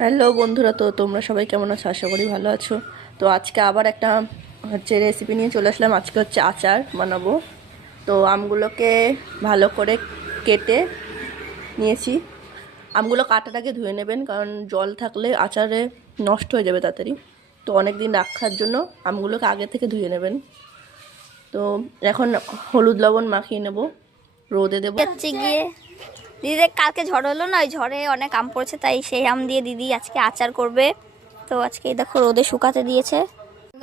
Hello বন্ধুরা, তো তোমরা সবাই কেমন আছো? আশা করি ভালো আছো। তো আজকে আবার একটা রেসিপি নিয়ে চলে আসলাম। আজকে আচার বানাবো। তো আমগুলোকে ভালো করে কেটে নিয়েছি। আমগুলো কাটার আগে ধুয়ে নেবেন, কারণ জল থাকলে আচারে নষ্ট হয়ে যাবে তাড়াতাড়ি। তো অনেক দিন রাখার জন্য আমগুলোকে আগে থেকে ধুয়ে নেবেন। তো এখন হলুদ লবণ মাখিয়ে নেব, রোদে দেবো। গিয়ে দিদিদের কালকে ঝড় হলো না, ওই ঝড়ে অনেক আম পড়েছে, তাই সেই আম দিয়ে দিদি আজকে আচার করবে। তো আজকে দেখো রোদে শুকাতে দিয়েছে।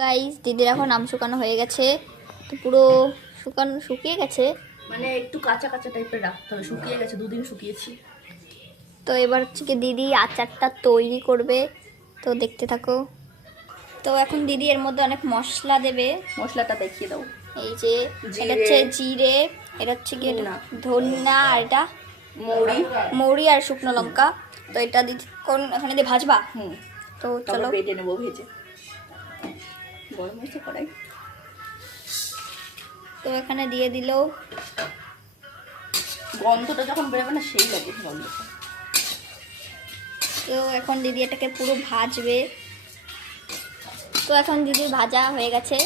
গাইস, দিদির এখন আম শুকানো হয়ে গেছে, তো পুরো শুকিয়ে গেছে, মানে একটু কাঁচা কাঁচা টাইপের রাখতে হবে। শুকিয়ে গেছে, দুদিন শুকিয়েছি। তো এবার হচ্ছে কি দিদি আচারটা তৈরি করবে, তো দেখতে থাকো। তো এখন দিদি এর মধ্যে অনেক মশলা দেবে। মশলাটা দেখিয়ে দাও। এই যে এটা হচ্ছে জিরে, এটা হচ্ছে কি ধনিয়া, আর এটা মৌরি আর শুকনো লঙ্কা। তো এটা কোন এখানে দিয়ে ভাজবা। তো চলো বেটে নেবো। ভেজে গরম হয়েছে কড়াই, তো এখানে দিয়ে দিল। গন্ধটা যখন বেরোবে না, সেই লাগে গন্ধটা। তো এখন দিদি এটাকে পুরো ভাজবে। তো এখন দিদির ভাজা হয়ে গেছে,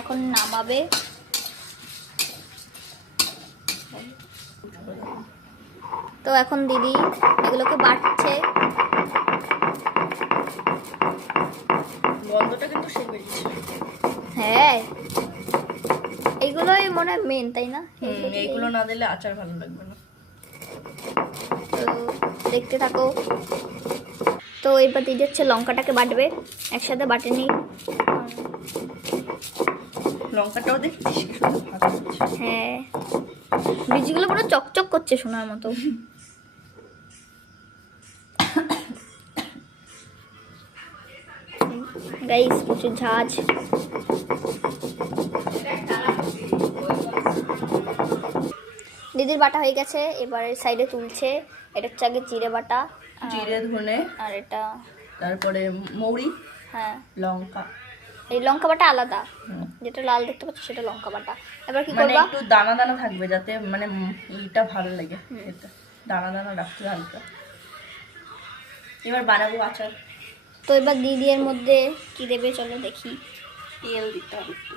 এখন নামাবে। তো এখন দিদি এগুলোকে বাটছে। গন্ধটা কিন্তু সেই বেরিয়েছে। হ্যাঁ, এগুলোই মনে হয় মেন, তাই না? এইগুলো না দিলে আচার ভালো লাগবে না। তো দেখতে থাকো। তো এবার দিদি হচ্ছে লঙ্কাটাকে বাটবে, একসাথে বাটেনি। লঙ্কাটাও দেখছিস? হ্যাঁ, বীজগুলো পুরো চকচক করছে সোনার মতো। গাইস, প্রচুর ঝাঁজ। দিদির বাটা হয়ে গেছে, এবার সাইডে তুলছে। এটা হচ্ছে আগে জিরে বাটা, জিরে ধনে, আর এটা তারপরে মৌরি, হ্যাঁ লঙ্কা। এই লঙ্কা বাটা আলাদা, যেটা লাল দেখতে পাচ্ছ সেটা লঙ্কা বাটা। এবার কি মানে করবা? একটু দানা দানা থাকবে, যাতে মানে এইটা ভালো লাগে। এটা দানা দানা রাখতে হালকা। এবার বানাবো আচার। তো এবার দিদি এর মধ্যে কি দেবে চলো দেখি। তেল দিতে হবে একটু।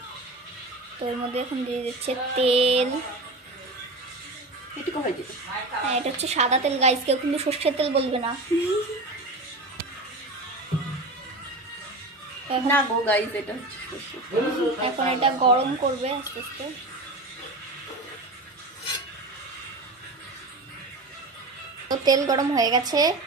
তো এর মধ্যে এখন দিয়ে দিচ্ছে তেল। এটুকু হয়ে যাবে। হ্যাঁ, এটা হচ্ছে সাদা তেল গাইস, কেউ কিন্তু সর্ষের তেল বলবে না। না গো গাইস, এটা হচ্ছে সরষের তেল। এখন এটা গরম করবে আস্তে আস্তে। তো তেল গরম হয়ে গেছে।